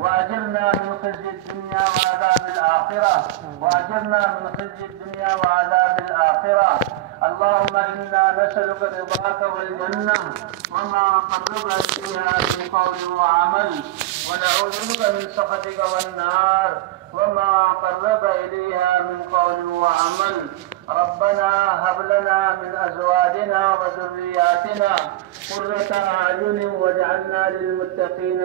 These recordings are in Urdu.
وأجرنا من خزي الدنيا وعذاب الآخرة وأجرنا من خزي الدنيا وعذاب الآخرة. اللهم إنا نسألك رضاك والجنة وما قرب إليها من قول وعمل، ونعوذ بك من سخطك والنار وما قرب إليها من قول وعمل. ربنا هب لنا من أزواجنا وذرياتنا قرة أعين واجعلنا للمتقين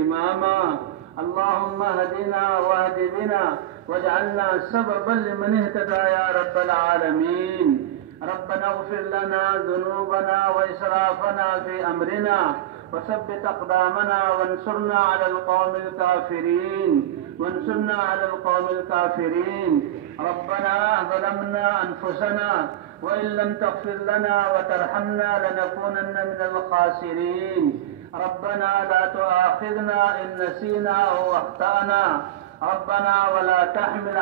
إماما. اللهم اهدنا واهد بنا واجعلنا سببا لمن اهتدى يا رب العالمين. ربنا اغفر لنا ذنوبنا وإسرافنا في أمرنا وثبت أقدامنا وانصرنا على القوم الكافرين. ربنا ظلمنا أنفسنا وإن لم تغفر لنا وترحمنا لنكونن من الخاسرين. ربنا لا تؤاخذنا إن نسينا أو أخطأنا. ربنا ولا تحمل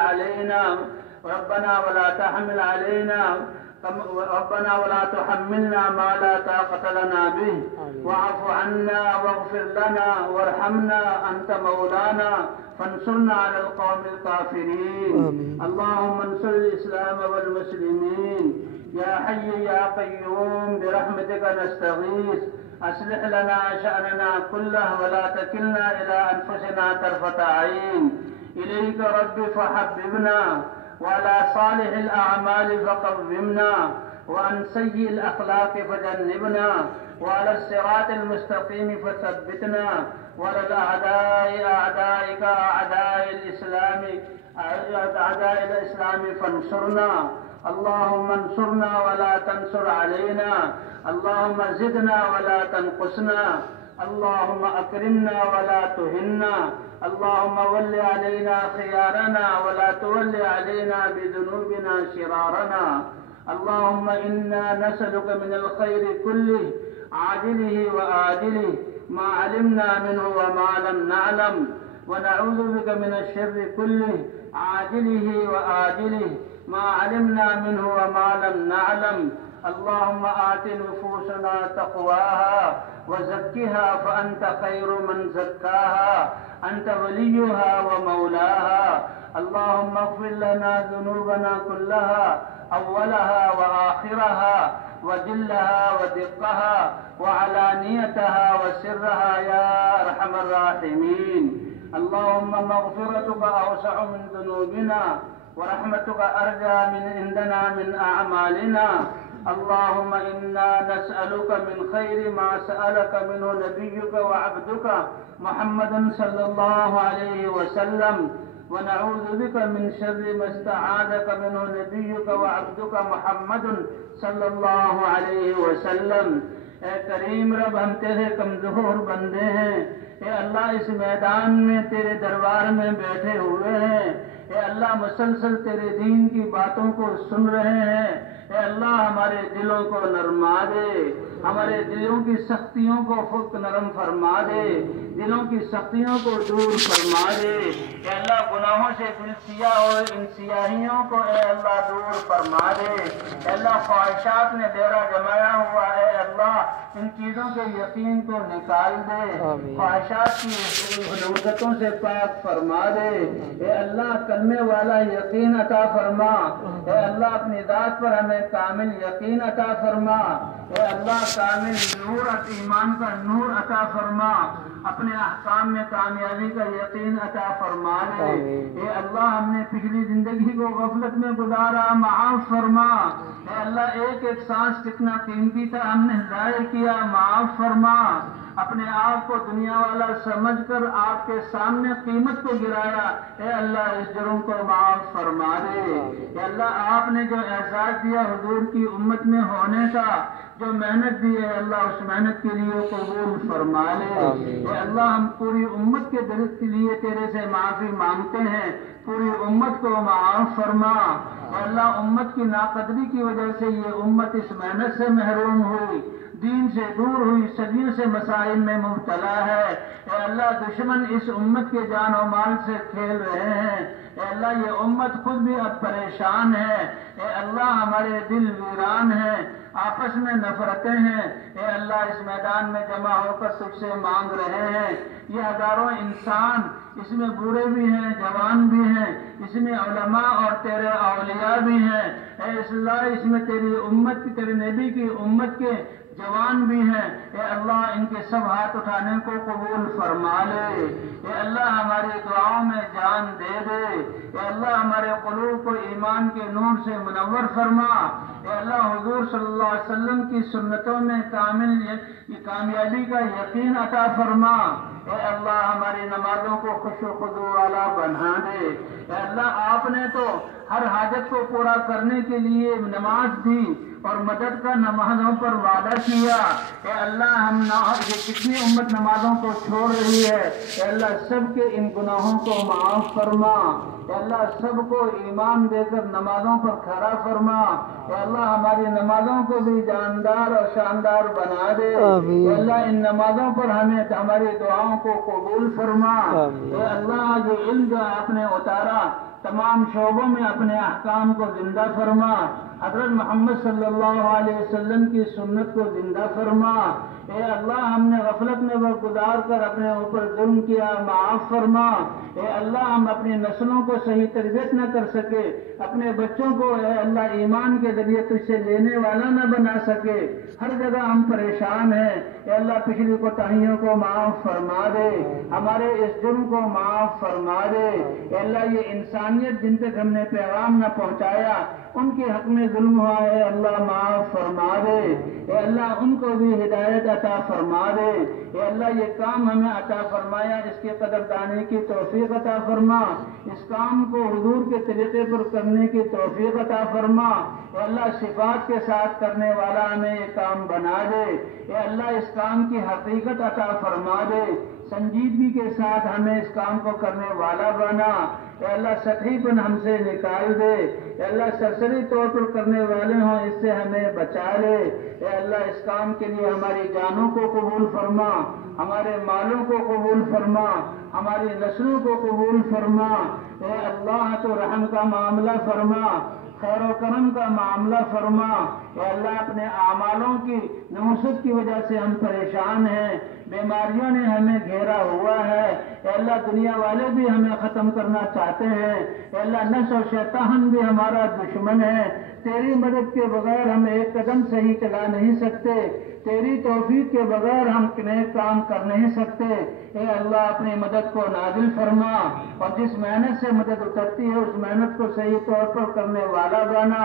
ولا تحملنا ما لا طاقة لنا به. واعف عنا واغفر لنا وارحمنا أنت مولانا فانصرنا على القوم الكافرين. اللهم انصر الإسلام والمسلمين. يا حي يا قيوم برحمتك نستغيث. أصلح لنا شأننا كله ولا تكلنا إلى أنفسنا طرفة عين. إليك رب فحببنا وعلى صالح الأعمال فقومنا وعن سيء الأخلاق فجنبنا وعلى الصراط المستقيم فثبتنا وعلى الأعداء أعدائك أعداء الإسلام فانصرنا. اللهم انصرنا ولا تنصر علينا. اللهم زدنا ولا تنقصنا. اللهم أكرمنا ولا تهنا. اللهم ول علينا خيارنا ولا تول علينا بذنوبنا شرارنا. اللهم إنا نسألك من الخير كله عاجله وآجله ما علمنا منه وما لم نعلم، ونعوذ بك من الشر كله عاجله وآجله ما علمنا منه وما لم نعلم. اللهم آت نفوسنا تقواها وزكها فأنت خير من زكاها، أنت وليها ومولاها. اللهم اغفر لنا ذنوبنا كلها أولها وآخرها وجلها ودقها وعلانيتها وسرها يا أرحم الراحمين. اللهم مغفرتك أوسع من ذنوبنا ورحمتك أرجى من عندنا من أعمالنا. اللهم إنا نسألك من خير ما سألك منه نبيك وعبدك محمد صلى الله عليه وسلم، ونعوذ بك من شر ما استعاذك منه نبيك وعبدك محمد صلی اللہ علیہ وسلم۔ اے کریم رب، ہم تیرے کمزور بندے ہیں، اے اللہ اس میدان میں تیرے دربار میں بیٹھے ہوئے ہیں، اے اللہ مسلسل تیرے دین کی باتوں کو سن رہے ہیں، اے اللہ ہمارے دلوں کو نرما دے، ہمارے دلوں کی سختیوں کو خود نرم فرما دے، دلوں کی سختیوں کو دور فرما دے، اے اللہ گناہوں سے دل سیاہ ہو ان سیاہیوں کو اے اللہ دور فرما دے، اے اللہ خواہشات نے ڈیرا جمایا ہوا اے اللہ ان چیزوں کے یقین کو نکال دے، خواہشات کی غلوظتوں سے پاک فرما دے، اے اللہ کلمے والا یقین عطا فرما، اے اللہ اپنی ذات پر ہمیں کامل یقین عطا فرما، اے اللہ کامل نور ایمان کا نور عطا فرما، اپنے احکام میں کامیابی کا یقین عطا فرما دے، اے اللہ ہم نے پچھلی زندگی کو غفلت میں گزارا، معاف فرما، اے اللہ ایک ایک سانس کتنا قیمتی تھا ہم نے ضائع کیا، معاف فرما، اپنے آپ کو دنیا والا سمجھ کر آپ کے سامنے قیمت کو گرایا، اے اللہ اس جرم کو معاف فرما دے، اے اللہ آپ نے جو احساس دیا حضور کی امت میں ہونے کا، جو محنت دی ہے اللہ اس محنت کے لیے قبول فرما لے، اے اللہ ہم پوری امت کے درد کے لیے تیرے سے معافی مانگتے ہیں، پوری امت کو معاف فرما، اے اللہ امت کی ناقدری کی وجہ سے یہ امت اس محنت سے محروم ہوئی، دین سے دور ہوئی، صدیوں سے مسائل میں مبتلا ہے۔ اے اللہ دشمن اس امت کے جان و مال سے کھیل رہے ہیں۔ اے اللہ یہ امت خود بھی اب پریشان ہے۔ اے اللہ ہمارے دل ویران ہیں، آپس میں نفرتیں ہیں۔ اے اللہ اس میدان میں جمع ہو کر تجھ سے مانگ رہے ہیں۔ یہ ہزاروں انسان، اس میں بوڑھے بھی ہیں، جوان بھی ہیں، اس میں علماء اور تیرے اولیاء بھی ہیں۔ اے اللہ اس میں تیری امت کی، تیرے نبی کی امت کے جوان بھی ہیں۔ اے اللہ ان کے سب ہاتھ اٹھانے کو قبول فرما لے۔ اے اللہ ہماری دعاؤں میں جان دے دے۔ اے اللہ ہمارے قلوب کو ایمان کے نور سے منور فرما۔ اے اللہ حضور صلی اللہ علیہ وسلم کی سنتوں میں کامیابی کا یقین عطا فرما۔ اے اللہ ہماری نمازوں کو خوش و خضوع والا بنا دے۔ اے اللہ آپ نے تو ہر حاجت کو پورا کرنے کے لیے نماز دی اور مدد کا نمازوں پر وعدہ کیا۔ اے اللہ یہ کتنی امت نمازوں کو چھوڑ رہی ہے۔ اے اللہ سب کے ان گناہوں کو معاف فرما۔ اے اللہ سب کو ایمان دے کر نمازوں پر کھڑا فرما۔ اے اللہ ہماری نمازوں کو بھی جاندار اور شاندار بنا دے۔ اے اللہ ان نمازوں پر ہمیں ہماری دعاؤں کو قبول فرما۔ اے اللہ یہ علم جو آپ نے اتارا تمام شعبوں میں اپنے احکام کو زندہ فرما۔ حضرت محمد صلی اللہ علیہ وسلم کی سنت کو زندہ فرما۔ اے اللہ ہم نے غفلت میں گزار کر اپنے اوپر ظلم کیا، معاف فرما۔ اے اللہ ہم اپنی نسلوں کو صحیح تربیت نہ کر سکے، اپنے بچوں کو اے اللہ ایمان کے ذریعے تجھ سے لینے والا نہ بنا سکے، ہر جگہ ہم پریشان ہیں۔ اے اللہ پچھلی کوتاہیوں کو معاف فرما دے، ہمارے اس جرم کو معاف فرما دے۔ اے اللہ یہ انسانیت جن تک ہم نے پیغام نہ پہنچایا، ان کے حق میں ظلم ہوا ہے، اللہ معاف فرما دے۔ اے اللہ ان کو بھی ہدایت عطا فرما دے۔ اے اللہ یہ کام ہمیں عطا فرمایا، اس کے قدردانی کی توفیق عطا فرما، اس کام کو حضور کے طریقے پر کرنے کی توفیق عطا فرما۔ اے اللہ صفات کے ساتھ کرنے والا ہمیں یہ کام بنا دے۔ اے اللہ اس کام کی حقیقت عطا فرما دے، سنجیدگی کے ساتھ ہمیں اس کام کو کرنے والا بنا۔ اے اللہ سطحی پن ہم سے نکال دے۔ اے اللہ سرسری طور پر کرنے والے ہوں، اس سے ہمیں بچا لے۔ اے اللہ اس کام کے لیے ہماری جانوں کو قبول فرما، ہمارے مالوں کو قبول فرما، ہماری نسلوں کو قبول فرما۔ اے اللہ تو رحم کا معاملہ فرما، خیر و کرم کا معاملہ فرما۔ اے اللہ اپنے اعمالوں کی نحوست کی وجہ سے ہم پریشان ہیں، بیماریوں نے ہمیں گھیرا ہوا ہے۔ اے اللہ دنیا والے بھی ہمیں ختم کرنا چاہتے ہیں۔ اے اللہ نفس و شیطان بھی ہمارا دشمن ہے۔ تیری مدد کے بغیر ہم ایک قدم صحیح چلا نہیں سکتے، تیری توفیق کے بغیر ہم نیک کام کر نہیں سکتے۔ اے اللہ اپنی مدد کو نازل فرما، اور جس محنت سے مدد اترتی ہے اس محنت کو صحیح طور پر کرنے والا بنا۔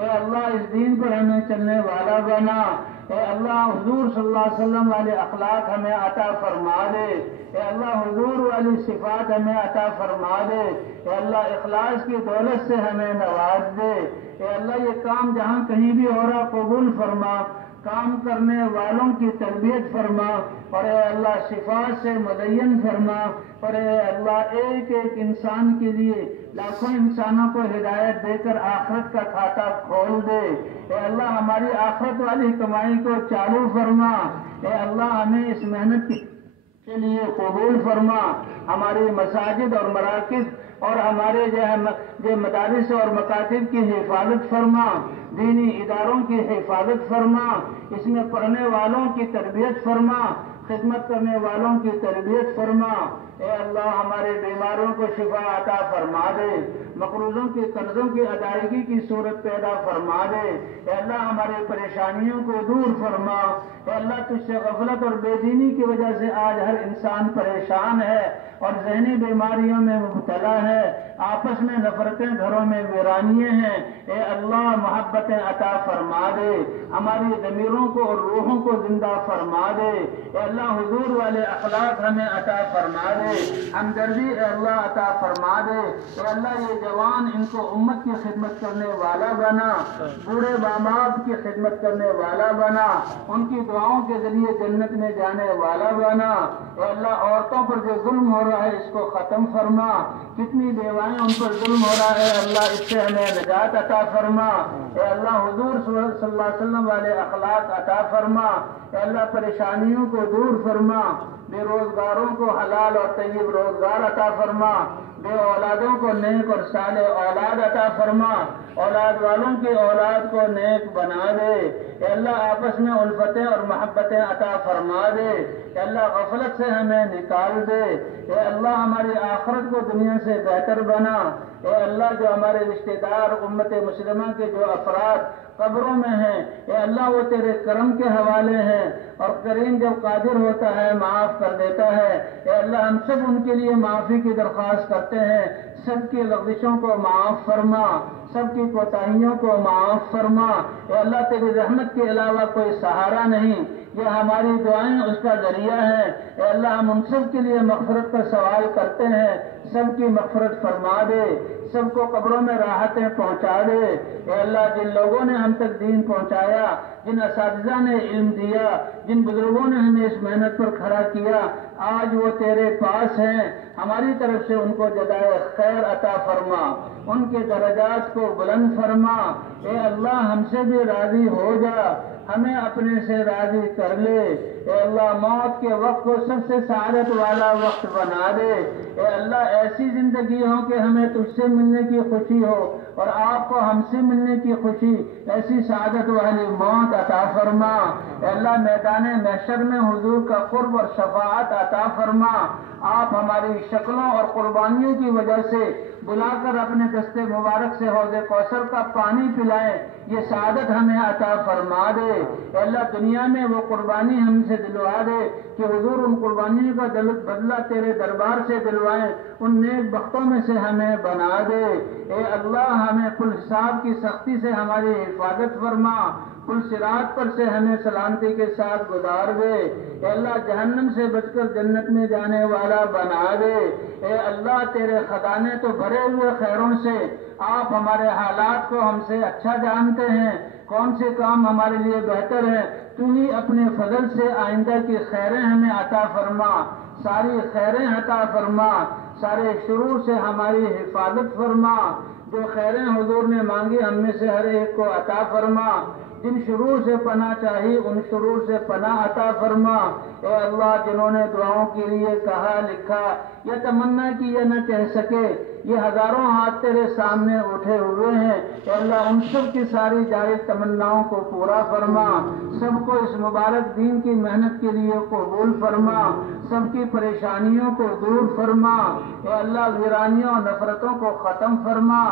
اے اللہ اس دین پر ہمیں چلنے والا بنا۔ اے اللہ حضور صلی اللہ علیہ وسلم والے اخلاق ہمیں عطا فرما دے۔ اے اللہ حضور والی صفات ہمیں عطا فرما دے۔ اے اللہ اخلاص کی دولت سے ہمیں نواز دے۔ اے اللہ یہ کام جہاں کہیں بھی ہو رہا قبول فرما، کام کرنے والوں کی تربیت فرما، اور اے اللہ صفات سے مزین فرما، اور اے اللہ ایک ایک انسان کے لیے لاکھوں انسانوں کو ہدایت دے کر آخرت کا کھاتا کھول دے۔ اے اللہ ہماری آخرت والی کمائی کو چالو فرما۔ اے اللہ ہمیں اس محنت کے لیے قبول فرما، ہماری مساجد اور مراکز اور ہمارے جو مدارس اور مکاتب کی حفاظت فرما، دینی اداروں کی حفاظت فرما، اس میں پڑھنے والوں کی تربیت فرما، خدمت کرنے والوں کی تربیت فرما۔ اے اللہ ہمارے بیماروں کو شفا عطا فرما دے، مقروضوں کی قرضوں کی ادائیگی کی صورت پیدا فرما دے۔ اے اللہ ہماری پریشانیوں کو دور فرما۔ اے اللہ تجھ سے غفلت اور بے دینی کی وجہ سے آج ہر انسان پریشان ہے اور ذہنی بیماریوں میں مبتلا ہے، آپس میں نفرتیں، گھروں میں ویرانیاں ہیں۔ اے اللہ محبتیں عطا فرما دے، ہماری ضمیروں کو اور روحوں کو زندہ فرما دے۔ اے اللہ حضور والے اخلاق ہمیں عطا فرما دے۔ دے، ہمدردی اے اللہ عطا فرما دے۔ اے اللہ یہ جوان ان کو امت کی خدمت کرنے والا بنا، بوڑھے ماں باپ کی خدمت کرنے والا بنا، ان کی دعاؤں کے ذریعے جنت میں جانے والا بنا۔ اے اللہ عورتوں پر جو ظلم ہو رہا ہے اس کو ختم فرما، کتنی بیوائیں ان پر ظلم ہو رہا ہے اللہ اس سے ہمیں نجات عطا فرما۔ اے اللہ حضور صلی اللہ علیہ وسلم والے اخلاق عطا فرما۔ اے اللہ پریشانیوں کو دور فرما، بے روزگاروں کو حلال اور طیب روزگار عطا فرما، بے اولادوں کو نیک اور صالح اولاد عطا فرما، اولاد والوں کی اولاد کو نیک بنا دے۔ اے اللہ آپس میں الفتیں اور محبتیں عطا فرما دے۔ اے اللہ غفلت سے ہمیں نکال دے۔ اے اللہ ہماری آخرت کو دنیا سے بہتر بنا۔ اے اللہ جو ہمارے رشتہ دار امت مسلمہ کے جو افراد قبروں میں ہیں، اے اللہ وہ تیرے کرم کے حوالے ہیں، اور کریم جب قادر ہوتا ہے معاف کر دیتا ہے۔ اے اللہ ہم سب ان کے لیے معافی کی درخواست کرتے ہیں، سب کی لغزشوں کو معاف فرما، سب کی کوتاہیوں کو معاف فرما۔ اے اللہ تیری رحمت کے علاوہ کوئی سہارا نہیں، یہ ہماری دعائیں اس کا ذریعہ ہے۔ اے اللہ ہم ان سب کے لیے مغفرت کا سوال کرتے ہیں، سب کی مغفرت فرما دے، سب کو قبروں میں راحتیں پہنچا دے۔ اے اللہ جن لوگوں نے ہم تک دین پہنچایا، جن اساتذہ نے علم دیا، جن بزرگوں نے ہمیں اس محنت پر کھڑا کیا، آج وہ تیرے پاس ہیں، ہماری طرف سے ان کو جزائے خیر عطا فرما، ان کے درجات کو بلند فرما۔ اے اللہ ہم سے بھی راضی ہو جا، ہمیں اپنے سے راضی کر لے۔ اے اللہ موت کے وقت کو سب سے سعادت والا وقت بنا دے۔ اے اللہ ایسی زندگی ہو کہ ہمیں تجھ سے ملنے کی خوشی ہو اور آپ کو ہم سے ملنے کی خوشی، ایسی سعادت والی موت عطا فرما۔ اے اللہ میدان محشر میں حضور کا قرب اور شفاعت عطا فرما۔ آپ ہماری شکلوں اور قربانیوں کی وجہ سے بلا کر اپنے دست مبارک سے حوض کوثر کا پانی پلائیں، یہ سعادت ہمیں عطا فرما دے۔ اے اللہ دنیا میں وہ قربانی ہم سے دلوا دے کہ حضور ان قربانیوں کا بدلہ تیرے دربار سے دلوائیں، ان نیک بختوں میں سے ہمیں بنا دے۔ اے اللہ ہمیں کل حساب کی سختی سے ہماری حفاظت فرما، کل صراط پر سے ہمیں سلامتی کے ساتھ گزار دے۔ اے اللہ جہنم سے بچ کر جنت میں جانے والا بنا دے۔ اے اللہ تیرے خزانے تو بھرے ہوئے خیروں سے، آپ ہمارے حالات کو ہم سے اچھا جانتے ہیں، کون سے کام ہمارے لیے بہتر ہے، تو ہی اپنے فضل سے آئندہ کی خیریں ہمیں عطا فرما، ساری خیریں عطا فرما، سارے شرور سے ہماری حفاظت فرما۔ جو خیریں حضور نے مانگی ہم میں سے ہر ایک کو عطا فرما، جن شرور سے پناہ چاہی ان شرور سے پناہ عطا فرما۔ اے اللہ جنہوں نے دعاؤں کے لیے کہا لکھا یا تمنا کی یا نہ کہہ سکے، یہ ہزاروں ہاتھ تیرے سامنے اٹھے ہوئے ہیں، اے اللہ ان سب کی ساری جائز تمناؤں کو پورا فرما، سب کو اس مبارک دین کی محنت کے لیے قبول فرما، سب کی پریشانیوں کو دور فرما۔ اے اللہ ویرانیوں نفرتوں کو ختم فرما،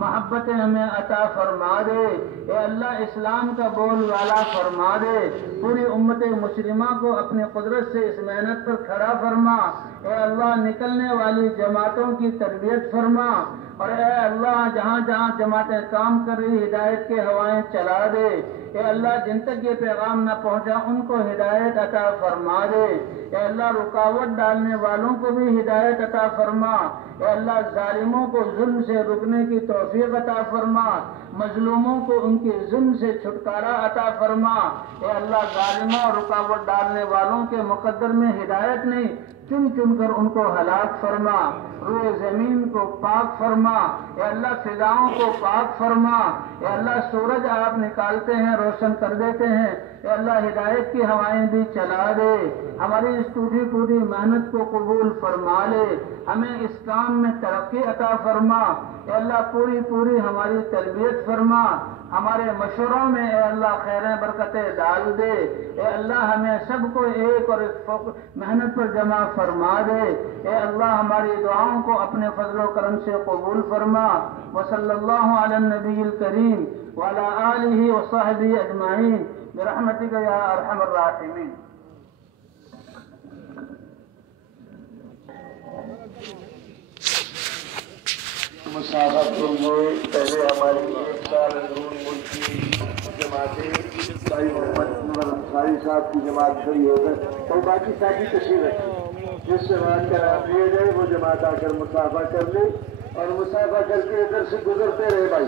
محبتیں ہمیں عطا فرما دے۔ اے اللہ اسلام کا بول والا فرما دے، پوری امت مسلمہ کو اپنی قدرت سے اس محنت پر کھڑا فرما۔ اے اللہ نکلنے والی جماعتوں کی تربیت فرما، اور اے اللہ جہاں جہاں جماعتیں کام کر رہی ہدایت کے ہوائیں چلا دے۔ اے اللہ جن تک یہ پیغام نہ پہنچا ان کو ہدایت عطا فرما دے۔ اے اللہ رکاوٹ ڈالنے والوں کو بھی ہدایت عطا فرما۔ اے اللہ ظالموں کو ظلم سے رکنے کی توفیق عطا فرما، مظلوموں کو ان کے ظلم سے چھٹکارا عطا فرما۔ اے اللہ ظالموں اور رکاوٹ ڈالنے والوں کے مقدر میں ہدایت نہیں، چن چن کر ان کو ہلاک فرما، روئے زمین کو پاک فرما۔ اے اللہ فضاؤں کو پاک فرما۔ اے اللہ سورج آپ نکالتے ہیں روشن کر دیتے ہیں، اے اللہ ہدایت کی ہوائیں بھی چلا دے، ہماری اس ٹوٹی ٹوٹی محنت کو قبول فرما لے، ہمیں اس کام میں ترقی عطا فرما۔ اے اللہ پوری پوری ہماری تربیت فرما، ہمارے مشوروں میں اے اللہ خیریں برکتیں ڈال دے۔ اے اللہ ہمیں سب کو ایک اور محنت پر جمع فرما دے۔ اے اللہ ہماری دعاؤں کو اپنے فضل و کرم سے قبول فرما۔ وصلی اللہ علی النبی الکریم وعلی آلہ وصحبہ اجمعین برحمتک یا ارحم الراحمین۔ مسابقت کے لیے پہلے ہماری ایک سال اندرون ملک کی جماعتیں بھائی محمد انصاری صاحب کی جماعت کھڑی ہو گئے اور باقی ساتھی تشریف رکھیں۔ جس جماعت کا نام لیے جائے وہ جماعت آ کر مسافہ کر لے اور مسافہ کر کے ادھر سے گزرتے رہے بھائی.